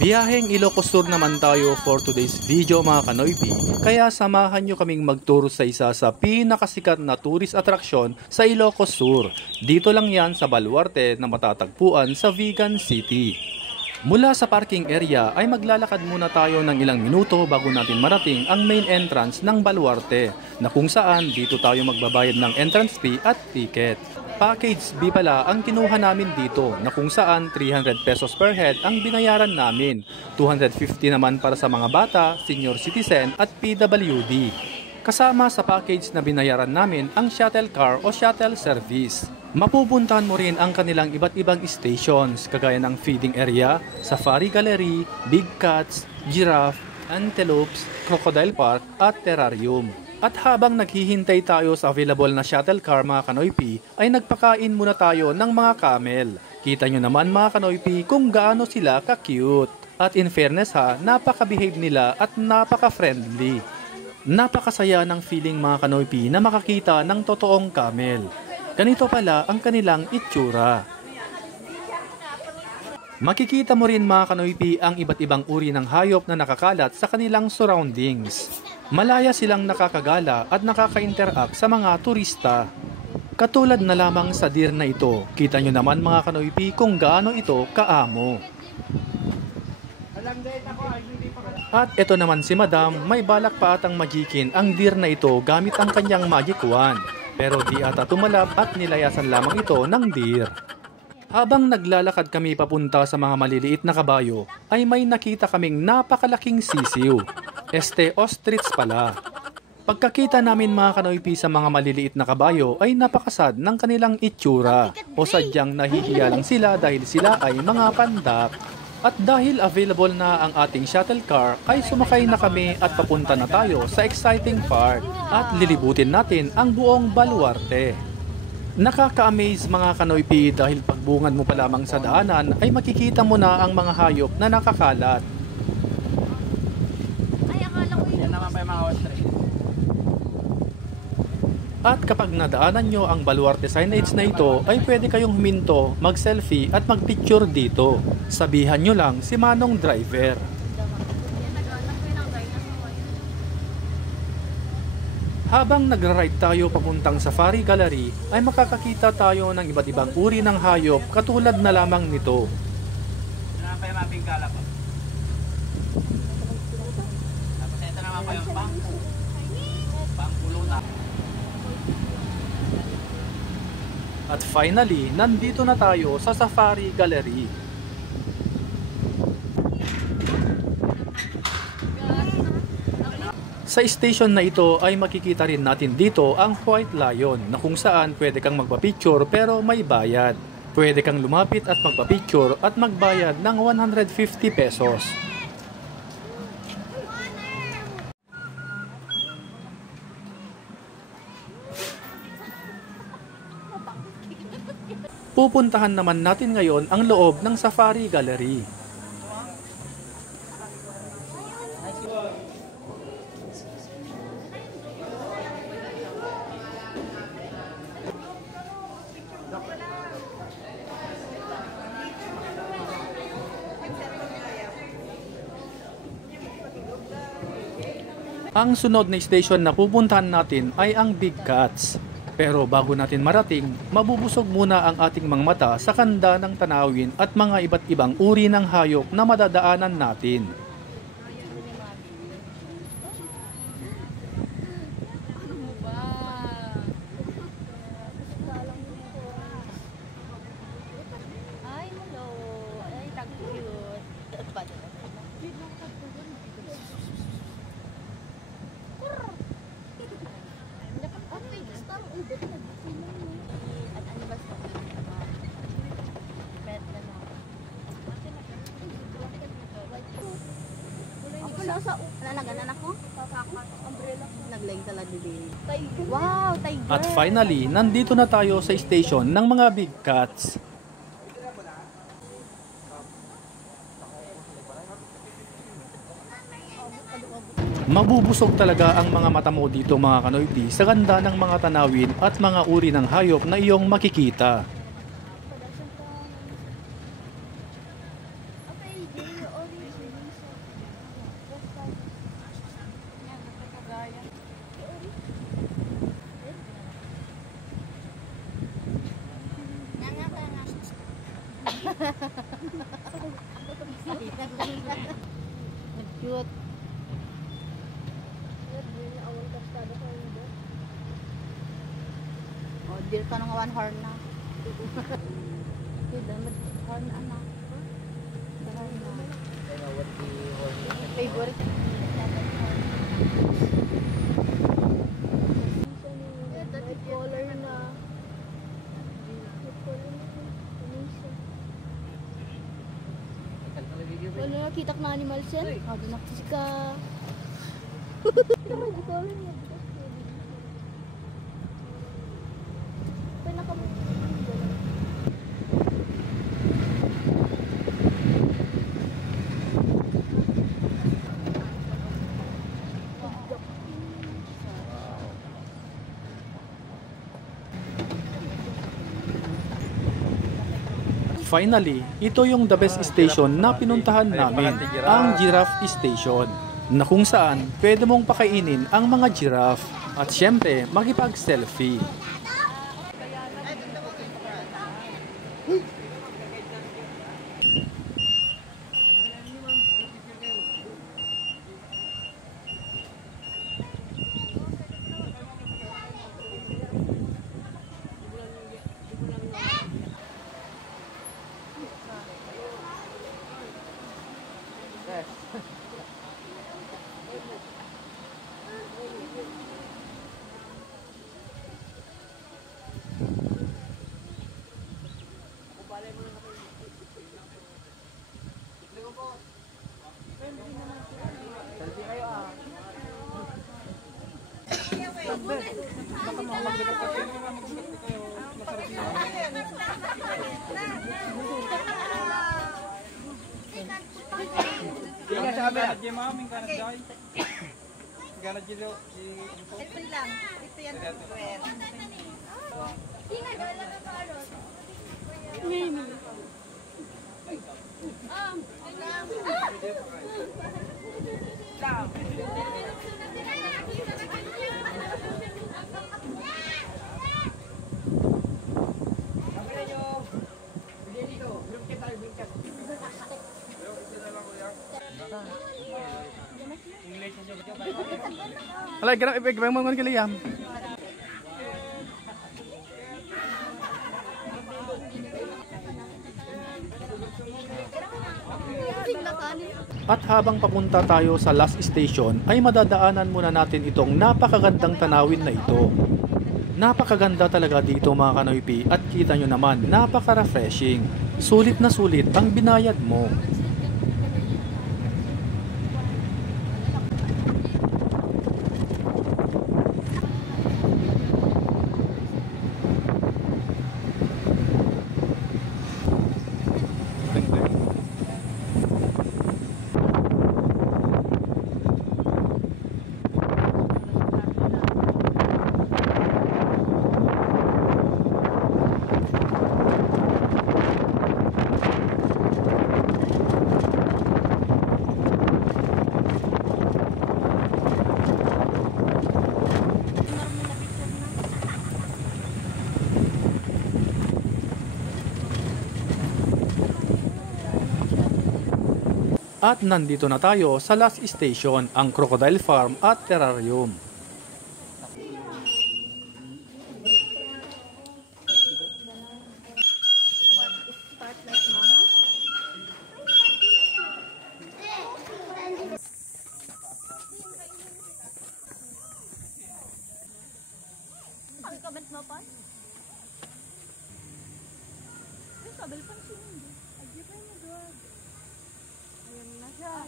Biyaheng Ilocos Sur naman tayo for today's video mga kanoypi, kaya samahan nyo kaming magturo sa isa sa pinakasikat na tourist attraction sa Ilocos Sur. Dito lang yan sa Baluarte na matatagpuan sa Vigan City. Mula sa parking area ay maglalakad muna tayo ng ilang minuto bago natin marating ang main entrance ng Baluarte, na kung saan dito tayo magbabayad ng entrance fee at ticket. Package B pala ang kinuha namin dito, na kung saan 300 pesos per head ang binayaran namin, 250 naman para sa mga bata, senior citizen at PWD. Kasama sa package na binayaran namin ang shuttle car o shuttle service. Mapupuntahan mo rin ang kanilang iba't ibang stations kagaya ng feeding area, safari gallery, big cats, giraffe, antelopes, crocodile park at terrarium. At habang naghihintay tayo sa available na shuttle car mga kanoypi, ay nagpakain muna tayo ng mga camel. Kita nyo naman mga kanoypi kung gaano sila ka-cute. At in fairness ha, napaka-behave nila at napaka-friendly. Napakasaya ng feeling mga kanoypi na makakita ng totoong camel. Ganito pala ang kanilang itsura. Makikita mo rin mga kanoypi ang iba't ibang uri ng hayop na nakakalat sa kanilang surroundings. Malaya silang nakakagala at nakaka-interact sa mga turista. Katulad na lamang sa deer na ito, kita nyo naman mga kanoypi kung gaano ito kaamo. At ito naman si Madam, may balak pa atang magikin ang deer na ito gamit ang kanyang magic wand. Pero di ata tumalab at nilayasan lamang ito ng deer. Habang naglalakad kami papunta sa mga maliliit na kabayo, ay may nakita kaming napakalaking sisiw. Ostrich pala. Pagkakita namin mga kanoypi sa mga maliliit na kabayo ay napakasad ng kanilang itsura. O sadyang nahihiya lang sila dahil sila ay mga pandak. At dahil available na ang ating shuttle car ay sumakay na kami at papunta na tayo sa exciting part at lilibutin natin ang buong Baluarte. Nakaka-amaze mga kanoypi dahil pagbungad mo pa lamang sa daanan ay makikita mo na ang mga hayop na nakakalat. At kapag nadaanan nyo ang Baluarte signage na ito ay pwede kayong huminto, mag-selfie at mag-picture dito. Sabihan nyo lang si Manong Driver. Habang nagra-ride tayo papuntang Safari Gallery ay makakakita tayo ng iba't ibang uri ng hayop katulad na lamang nito. At finally, nandito na tayo sa Safari Gallery. Sa station na ito ay makikita rin natin dito ang White Lion, na kung saan pwede kang magpa-picture pero may bayad. Pwede kang lumapit at magpa-picture at magbayad ng 150 pesos. Pupuntahan naman natin ngayon ang loob ng Safari Gallery. Ang sunod na station na pupuntahan natin ay ang Big Cats. Pero bago natin marating, mabubusog muna ang ating mga mata sa kanda ng tanawin at mga iba't ibang uri ng hayop na madadaanan natin. Wow, tiger. At finally, nandito na tayo sa station ng mga Big Cats. Mabubusog talaga ang mga mata mo dito mga kanoypi sa ganda ng mga tanawin at mga uri ng hayop na iyong makikita. Cute. Oh, dear ka nung one horn na. Horn na anak. Horn na. Favorite. Color na. Ano nakita ko na animals yan? Sabi na. Sika. Naman, di color niya. Pwede ka mo. Finally, ito yung the best station na pinuntahan namin, ang Giraffe Station, na kung saan pwede mong pakainin ang mga giraffe at syempre makipag-selfie. Alay, ganang mga kiliyam. At habang papunta tayo sa last station ay madadaanan muna natin itong napakagandang tanawin na ito. Napakaganda talaga dito mga kanoypi at kita nyo naman napaka-refreshing. Sulit na sulit ang binayad mo. At nandito na tayo sa last station, ang Crocodile Farm at Terrarium. Ang kabit mo pa? Ang kabel pa siya. Ay, di ba mo doon? Ayan na siya.